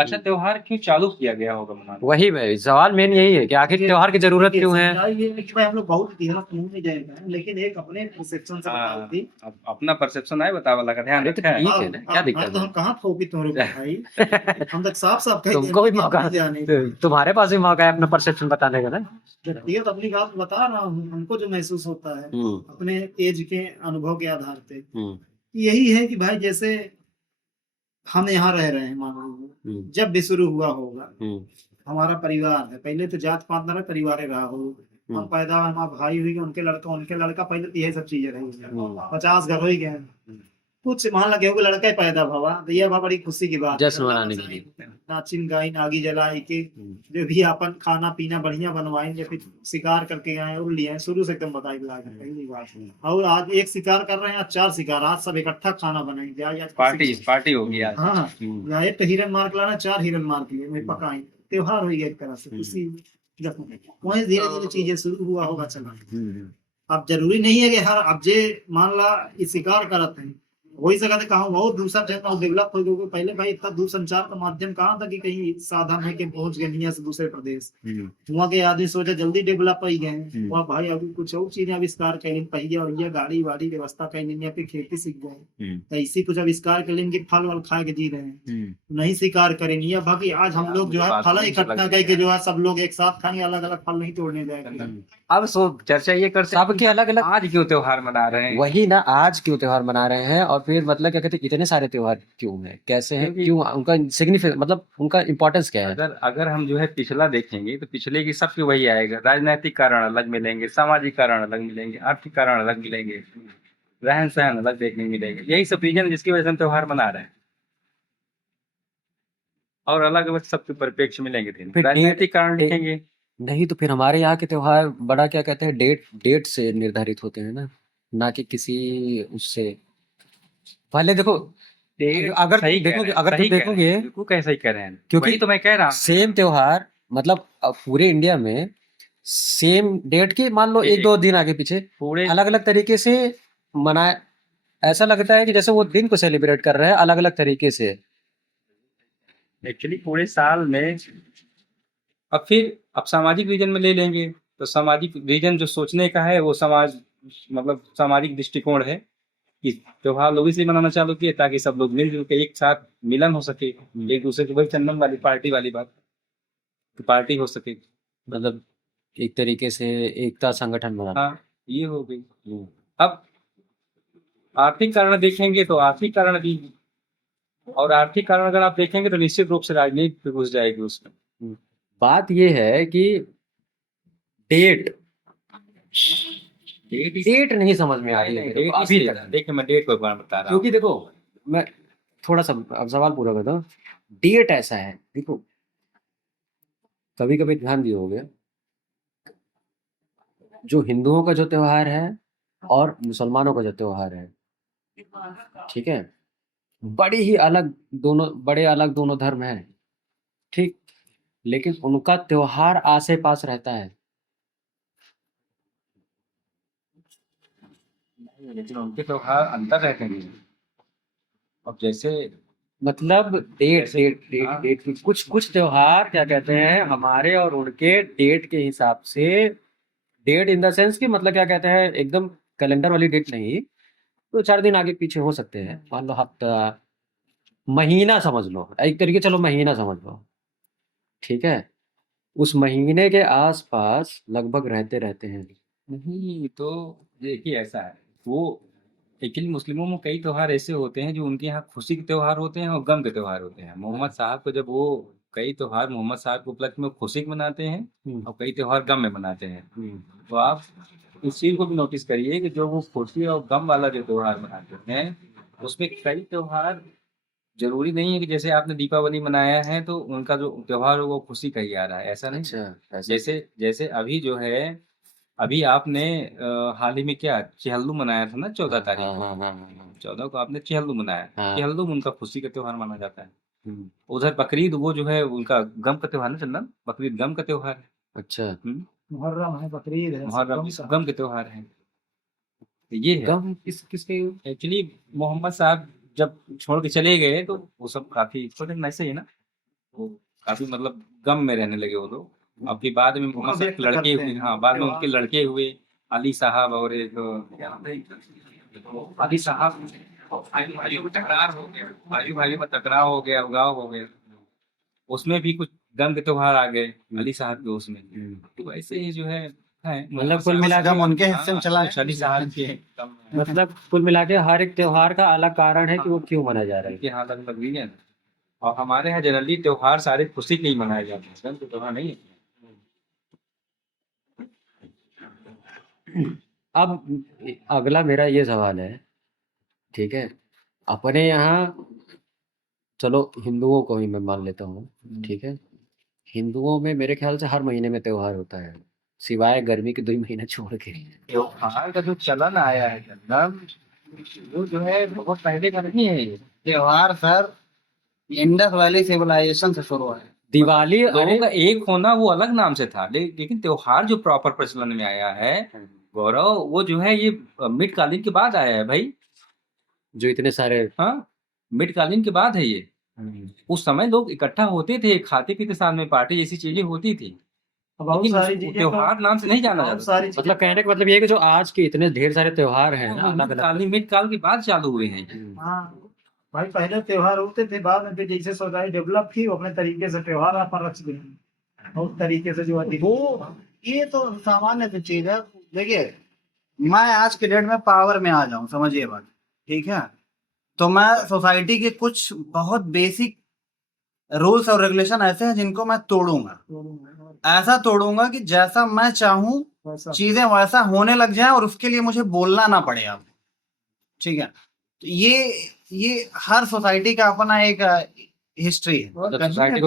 अच्छा, त्योहार क्यों चालू किया गया होगा मनाना? वही सवाल मेन यही है कि आखिर ये त्योहार की जरूरत देखिए क्यों है। सच्चाई ये है कि भाई हम लोग बहुत इतिहास नहीं जानते हैं, लेकिन एक अपने परसेप्शन से बताई हाँ, थी। अब अपना परसेप्शन है, बतावा लगा ध्यान अरे तो रखा है। ठीक है ना, क्या दिक्कत तो है। हम कहाँ थोपी तुम्हारे ऊपर भाई, हम तक साफ साफ कह तुमको भी दिया मौका, नहीं जाने तुम्हारे पास भी मौका है अपना परसेप्शन बताने का ना। व्यक्तिगत अपनी बात बता रहा हूँ, हमको जो महसूस होता है अपने एज के अनुभव के आधार पे यही है कि भाई जैसे हम यहाँ रह रहे हैं, मान लो जब भी शुरू हुआ होगा हमारा परिवार है, पहले तो जात पात ना रहे, परिवार रहा हो, हम पैदा हमारा भाई हुई उनके लड़का पहले तो यही सब चीजें रही, 50 घर हो ही गए, कुछ मान लगे हो कि लड़का ही पैदा भवा तो यह बड़ी खुशी की बात जश्न मनाने के लिए। नाचिन गाई नागी जलाई के जो भी अपन खाना पीना बढ़िया बनवाएंगे, फिर शिकार करके आए और लिए शुरू से एकदम बताई पहली बात। और आज एक शिकार कर रहे हैं, आज 4 शिकार, आज सब इकट्ठा खाना बनाएंगे, आज पार्टी होगी आज। हाँ या एक तो हिरन मार के लाना, 4 हिरन मार के लिए मैं पकाएंगे, त्योहार हो गया एक तरह से खुशी। वही धीरे धीरे चीजें शुरू हुआ होगा चला। अब जरूरी नहीं है कि हर अब जे मान ला इस शिकार करते हैं वही जगह से कहा बहुत दूसरा डेवलप हो गया, पहले भाई इतना दूर संचार का माध्यम कहाँ था कि कहीं साधन है कि पहुंच गए यहाँ से दूसरे प्रदेश, वहाँ के आदमी सोचा जल्दी डेवलप ही गए, वहाँ भाई अभी कुछ और चीजें आविष्कार करें, पहिया और गाड़ी वाड़ी व्यवस्था करें, फिर खेती सीख गए, तो इसी कुछ आविष्कार करेंगे, फल वल खा के जी रहे हैं, नहीं शिकार करेंगे। या भाभी आज हम लोग जो है फल इकट्ठा करके जो है सब लोग एक साथ खाएंगे, अलग अलग फल नहीं तोड़ने जाएंगे। अब सो चर्चा ये करते हैं सबके अलग अलग, आज क्यों त्योहार मना रहे हैं। वही ना, आज क्यों त्योहार मना रहे हैं, और फिर मतलब क्या कहते हैं इतने सारे त्योहार क्यों हैं, कैसे हैं, क्योंकि- क्यों उनका सिग्निफिकेंस, मतलब उनका इम्पोर्टेंस क्या है। अगर हम जो है पिछला देखेंगे तो पिछले की सबके वही आएगा, राजनीतिक कारण अलग मिलेंगे, सामाजिक कारण अलग मिलेंगे, आर्थिक कारण अलग मिलेंगे, रहन सहन अलग देखने को मिलेंगे, यही सब रीजन है जिसकी वजह से हम त्योहार मना रहे हैं। और अलग अलग सबके परिप्रेक्ष्य मिलेंगे, फिर राजनीतिक कारण लिखेंगे। नहीं तो फिर हमारे यहाँ के त्योहार बड़ा क्या कहते हैं डेट से निर्धारित होते हैं ना कि किसी उससे। पहले देखो, अगर सही तुम देखोगे, अगर सही तुम देखोगे, बिल्कुल कैसे ही कह रहे हैं, क्योंकि वही तो मैं कह रहा हूँ। सेम त्योहार मतलब पूरे इंडिया में सेम डेट के मान लो एक दो दिन आगे पीछे पूरे अलग अलग तरीके से मनाए, ऐसा लगता है कि जैसे वो दिन को सेलिब्रेट कर रहे हैं अलग अलग तरीके से। एक्चुअली पूरे साल में अब फिर अब सामाजिक रीजन में ले लेंगे तो सामाजिक रीजन जो सोचने का है वो समाज मतलब सामाजिक दृष्टिकोण है कि त्योहार लोग इसलिए मनाना चालू किए ताकि सब लोग मिलजुल के एक साथ मिलन हो सके, एक दूसरे की वही चंदन वाली पार्टी वाली बात, तो पार्टी हो सके, मतलब एक तरीके से एकता संगठन बनाना। हाँ ये हो गई। अब आर्थिक कारण देखेंगे तो आर्थिक कारण भी, और आर्थिक कारण अगर आप देखेंगे तो निश्चित रूप से राजनीति पे घुस जाएगी उसमें। बात ये है कि डेट डेट नहीं समझ में आ रही है मेरे को अभी तक। देखिए मैं डेट को एक बार बता रहा हूँ, क्योंकि देखो मैं थोड़ा सा अब सवाल पूरा करता हूँ। डेट ऐसा है, देखो कभी कभी ध्यान दिए होगे, जो हिंदुओं का जो त्योहार है और मुसलमानों का जो त्योहार है, ठीक है, बड़ी ही अलग, बड़े अलग दोनों धर्म हैं, ठीक, लेकिन उनका त्योहार आसे पास रहता है। लेकिन उनके त्योहार अंतर रहते हैं। अब जैसे मतलब डेट की कुछ त्योहार क्या कहते हैं हमारे और उनके डेट के हिसाब से, डेट इन द सेंस कि मतलब क्या कहते हैं एकदम कैलेंडर वाली डेट नहीं, तो 4 दिन आगे पीछे हो सकते हैं, मान लो हफ्ता महीना समझ लो, एक तरीके चलो महीना समझ लो, ठीक है, उस महीने के आसपास लगभग रहते रहते हैं। नहीं तो देखिए ऐसा है, वो एक्चुअली मुस्लिमों में कई त्योहार ऐसे होते हैं जो उनके यहाँ खुशी के त्योहार होते हैं और गम के त्योहार होते हैं। मोहम्मद साहब को जब वो कई त्योहार मोहम्मद साहब के उपलक्ष्य में खुशी के मनाते हैं और कई त्योहार गम में मनाते हैं। तो आप इस चीज को भी नोटिस करिए कि जो वो खुशी और गम वाला जो त्योहार मनाते हैं उसमें कई त्योहार जरूरी नहीं है कि जैसे आपने दीपावली मनाया है तो उनका जो त्योहार हो वो खुशी का ही आ रहा है, ऐसा नहीं। अच्छा, ऐसा जैसे जैसे अभी जो है, अभी आपने हाल ही में क्या चेहल्लू मनाया था ना 14 तारीख हाँ को, हाँ हाँ हाँ 14 को आपने चेहल्लू मनाया। हाँ। चेहल्लू में उनका खुशी का त्योहार माना जाता है। हम्म, उधर बकरीद वो जो है उनका गम का त्योहार ना, चंदन बकरीद गम का त्योहार है। अच्छा, मुहर्रम है, बकरीद है, मुहर्रम गम के त्योहार है। तो ये है गम किसके। एक्चुअली मोहम्मद साहब जब छोड़ के चले गए तो वो सब काफी ऐसे ही है ना। वो काफी मतलब गम में रहने लगे वो लोग। अब फिर बाद में मोहम्मद साहब व्यक्त के लड़के करते हुए, हैं हाँ बाद में उनके त्योहार। लड़के हुए अली साहब और एक क्या नाम था इनका? अली साहब, भाई भाइयों में टकरार हो गया, भाई भाइयों में टकराव हो गया, उगाव हो गया, उसमें भी कुछ गम के त्योहार आ गए अली साहब के उसमें। तो ऐसे ही जो है मतलब कुल मिला के गम उनके हिस्से में चला है। अली साहब के गम मतलब कुल मिला के हर एक त्योहार का अलग कारण है कि वो क्यों मनाया जा रहा है। उनके यहाँ अलग अलग रीजन। और हमारे यहाँ जनरली त्योहार सारे खुशी के ही मनाए जाते हैं, गम के त्योहार नहीं है। अब अगला मेरा ये सवाल है, ठीक है, अपने यहाँ चलो हिंदुओं को ही मैं मान लेता हूँ, ठीक है, हिंदुओं में मेरे ख्याल से हर महीने में त्योहार होता है, सिवाय गर्मी के 2 महीने छोड़ के। त्योहार का जो चलन आया है जन्म, वो जो है बहुत पहले का नहीं है ये। त्योहार सर इंडस वैली सिविलाइजेशन से शुरू है। दिवाली, लोगों अरे का एक होना वो अलग नाम से था, लेकिन त्योहार जो प्रॉपर प्रचलन में आया है गौरव, वो जो है ये मिड कालीन के बाद आया है भाई। जो इतने सारे हाँ, मिड कालीन के बाद है ये। उस समय लोग इकट्ठा होते थे, खाते पीते साथ में, पार्टी जैसी चीजें होती थी, बहुत लेकिन सारी उसको चीजें त्योहार नाम से नहीं जाना बहुत जाता। सारी मतलब कहने का मतलब ये है कि जो आज के इतने ढेर सारे त्योहार हैं ना अलग अलग। मिड काल के बाद चालू हुए हैं। हाँ भाई, पहले त्योहार होते थे, बाद में फिर जैसे सोसाइटी डेवलप की वो अपने तरीके से त्योहार अपन रच गए उस तरीके से जो वो ये तो सामान्य सी चीज है। देखिए, मैं आज के डेट में पावर में आ जाऊं, समझिए बात, ठीक है, तो मैं सोसाइटी के कुछ बहुत बेसिक रूल्स और रेगुलेशन ऐसे हैं जिनको मैं तोड़ूंगा, ऐसा तोड़ूंगा कि जैसा मैं चाहूं चीजें वैसा होने लग जाए और उसके लिए मुझे बोलना ना पड़े आप, ठीक है। तो ये हर सोसाइटी का अपना एक हिस्ट्री है। मतलब सोसाइटी को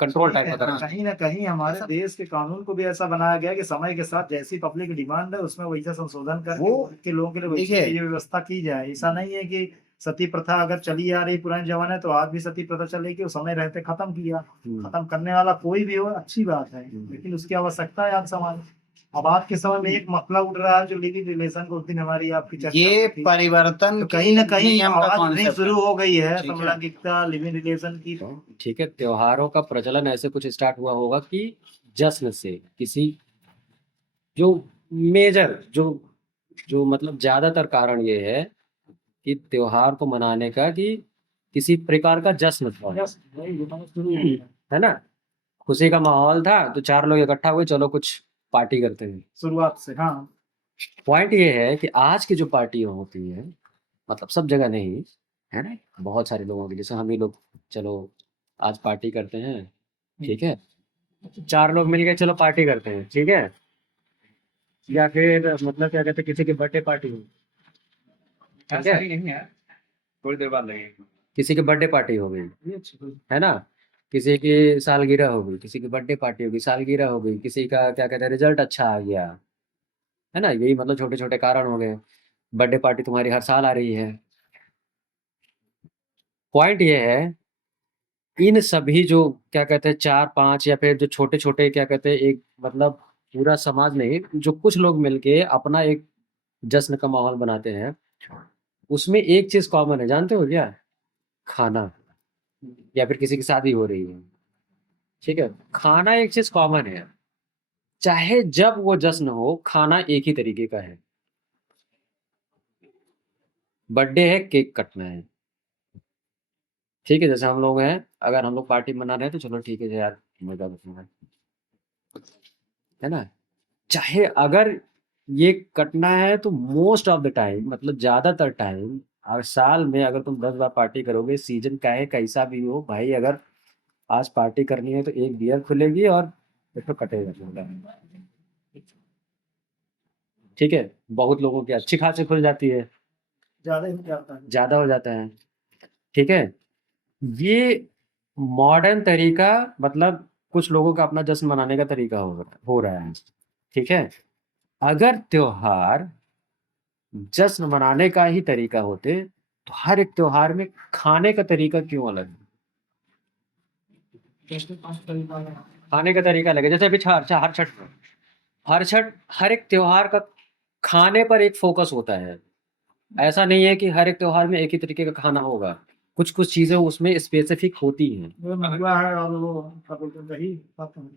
कंट्रोल टाइप का कहीं ना कहीं हमारे देश के कानून को भी ऐसा बनाया गया कि समय के साथ जैसी पब्लिक डिमांड है उसमें वैसा संशोधन करके लोगों के लिए वैसी चीजें व्यवस्था की जाए। ऐसा नहीं है कि सती प्रथा अगर चली आ रही पुराने जमाने तो आज भी सती प्रथा चलेगी, वो समय रहते खत्म किया। खत्म करने वाला कोई भी हो अच्छी बात है, लेकिन उसकी आवश्यकता है आज समाज। अब आज के समय में एक मसला उठ रहा है जो लिविंग रिलेशन को, उस दिन हमारी आपकी चर्चा ये हुई थी। परिवर्तन तो कहीं ना कहीं नियम का आवाज नहीं कॉन्सेप्ट शुरू हो गई है ठीक है। समलैंगिकता लिविंग रिलेशन की। ठीक है, त्योहारों का प्रचलन ऐसे कुछ स्टार्ट हुआ होगा कि जश्न से किसी जो मेजर जो जो मतलब ज्यादातर कारण ये है कि त्योहार को मनाने का कि किसी प्रकार का जश्न था, है ना, खुशी का माहौल था तो 4 लोग इकट्ठा हुए, चलो कुछ पार्टी करते हैं। शुरुआत से हाँ। पॉइंट ये है कि आज की जो पार्टियां होती हैं, मतलब सब जगह नहीं है ना, बहुत सारे लोगों की, जैसे हम ही लोग चलो आज पार्टी करते हैं, ठीक है, 4 लोग मिल गए चलो पार्टी करते हैं, ठीक है, या फिर मतलब क्या कहते हैं किसी की बर्थडे पार्टी हो, ठीक है, थोड़ी देर बाद लगेगी। किसी की बर्थडे पार्टी हो गई, है ना, किसी की सालगिरह हो गई, किसी की बर्थडे पार्टी हो गई, सालगिरह हो गई, किसी का क्या कहते हैं रिजल्ट अच्छा आ गया, है ना, यही मतलब छोटे छोटे कारण हो गए। बर्थडे पार्टी तुम्हारी हर साल आ रही है। पॉइंट ये है इन सभी जो क्या कहते हैं 4-5 या फिर जो छोटे छोटे क्या कहते हैं एक मतलब पूरा समाज नहीं, जो कुछ लोग मिलके अपना एक जश्न का माहौल बनाते हैं, उसमें एक चीज कॉमन है, जानते हो क्या? खाना, या फिर किसी की शादी हो रही है, ठीक है, खाना एक चीज कॉमन है, चाहे जब वो जश्न हो खाना एक ही तरीके का है। बर्थडे है केक कटना है, ठीक है, जैसे हम लोग हैं, अगर हम लोग पार्टी मना रहे हैं तो चलो ठीक है यार मजा है ना, चाहे अगर ये कटना है तो मोस्ट ऑफ द टाइम मतलब ज्यादातर टाइम अगर साल में अगर तुम 10 बार पार्टी करोगे, सीजन चाहे कैसा भी हो भाई, अगर आज पार्टी करनी है तो एक बियर खुलेगी और एक तो कटेगा पूरा। ठीक है, बहुत लोगों की अच्छी खासी खुल जाती है, ज्यादा ही जाता है। ज्यादा हो जाता है, ठीक है। ये मॉडर्न तरीका मतलब कुछ लोगों का अपना जश्न मनाने का तरीका हो रहा है, ठीक है। अगर त्योहार जश्न मनाने का ही तरीका होते तो हर एक त्योहार में खाने का तरीका क्यों अलग है? खाने का तरीका लगे, जैसे अभी हर छठ हर एक त्योहार का खाने पर एक फोकस होता है, ऐसा नहीं है कि हर एक त्योहार में एक ही तरीके का खाना होगा, कुछ कुछ चीजें उसमें स्पेसिफिक होती हैं। वो महुआ है और वो क्या बोलते हैं दही खाते हैं,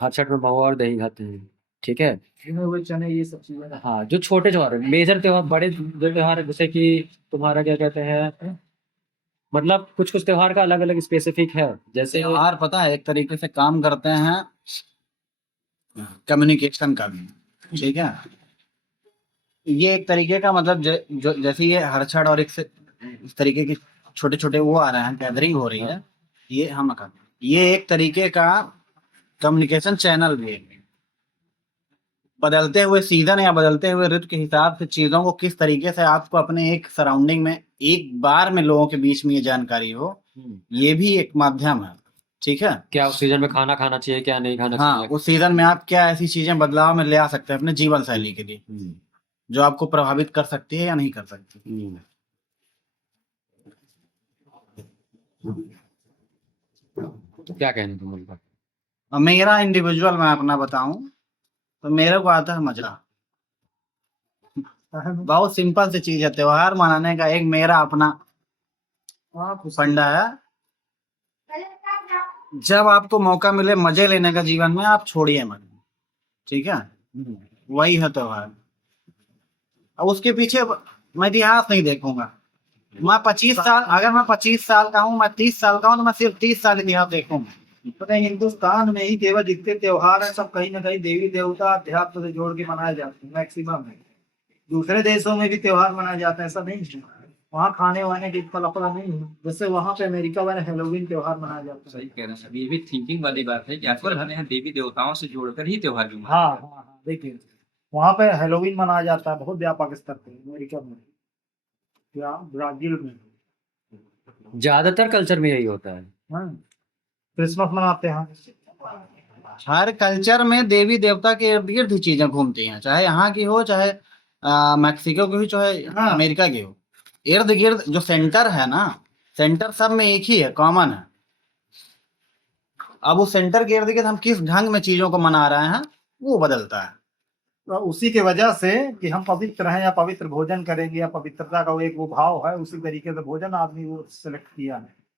हर छठ में मावा और दही खाते हैं, ठीक है। भुने हुए चने, ये सब चीजें। हाँ, जो छोटे त्योहार है, मेजर त्योहार, बड़े जो त्योहार है, जैसे कि तुम्हारा क्या कहते हैं, मतलब कुछ कुछ त्योहार का अलग अलग स्पेसिफिक है, जैसे त्योहार पता है एक तरीके से काम करते हैं कम्युनिकेशन का भी, ठीक है। ये एक तरीके का मतलब जो जैसे ये हरछड़ और इस तरीके की छोटे छोटे वो आ रहे हैं, गैदरिंग हो रही है, ये हम ये एक तरीके का कम्युनिकेशन चैनल भी है। बदलते हुए सीजन या बदलते हुए ऋतु के हिसाब से चीजों को किस तरीके से आपको अपने एक सराउंडिंग में एक बार में लोगों के बीच में ये जानकारी हो, ये भी एक माध्यम है, ठीक है। क्या उस सीजन में खाना खाना चाहिए, क्या नहीं खाना हाँ, चाहिए। उस सीजन में आप क्या ऐसी चीजें बदलाव में ले आ सकते हैं अपने जीवन शैली के लिए जो आपको प्रभावित कर सकती है या नहीं कर सकती। क्या कहने तुम उनका। अब मेरा इंडिविजुअल मैं अपना बताऊं तो मेरे को आता है मजा। बहुत सिंपल सी चीज है, त्योहार मनाने का एक मेरा अपना फंडा है। जब आपको मौका मिले मजे लेने का जीवन में, आप छोड़िए मत, ठीक है। वही है त्योहार। अब उसके पीछे मैं इतिहास नहीं देखूंगा। मैं 25 साल, अगर मैं 25 साल का हूँ, मैं 30 साल का हूँ, तो मैं सिर्फ 30 साल इतिहास देखूंगा। पता है हिंदुस्तान में ही केवल जितने त्योहार हैं सब कहीं ना कहीं देवी देवता अध्यात्म से जोड़ के मनाए जाते हैं मैक्सिमम है। दूसरे देशों में भी त्योहार मनाए जाते हैं, ऐसा नहीं है। वहाँ खाने वाने की लफड़ा नहीं है, जैसे वहाँ पे अमेरिका वाले हेलोवीन त्योहार मनाया जाता है। सही कह रहे हैं सर, ये भी थिंकिंग वाली बात है कि आजकल हमें यहाँ देवी देवताओं से जोड़कर ही त्योहार भी हाँ मनाते हैं। हाँ हाँ, देखिए वहाँ पे हेलोवीन मनाया जाता है बहुत व्यापक स्तर पे, अमेरिका में या ब्राजील में। ज्यादातर कल्चर में यही होता है। हाँ, क्रिसमस मनाते हैं। हर कल्चर में देवी देवता के इर्द गिर्द ही चीजें घूमती हैं, चाहे यहाँ की हो, चाहे मैक्सिको की हो, चाहे हाँ। अमेरिका की हो। इर्द गिर्द जो सेंटर है ना, सेंटर सब में एक ही है, कॉमन है। अब उस सेंटर के इर्द गिर्द हम किस ढंग में चीजों को मना रहे हैं वो बदलता है। तो उसी के वजह से कि हम पवित्र हैं या पवित्र भोजन करेंगे या पवित्रता का वो एक वो भाव है, उसी तरीके से भोजन आदमी वो सिलेक्ट किया है।